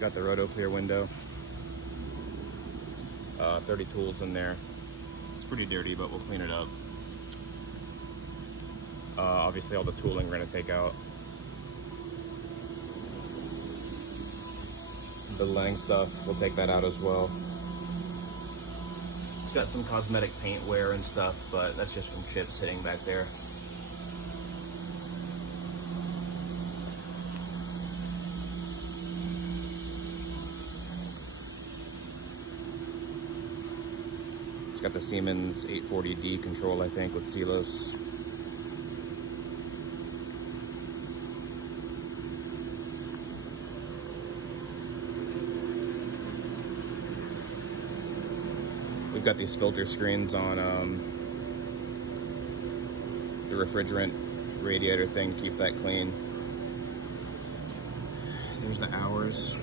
got the roto clear window. 30 tools in there. It's pretty dirty, but we'll clean it up. Obviously all the tooling we're gonna take out. The Lang stuff, we'll take that out as well. It's got some cosmetic paint wear and stuff, but that's just from chips sitting back there. It's got the Siemens 840D control, I think, with Celos. We've got these filter screens on the refrigerant radiator thing to keep that clean. There's the hours.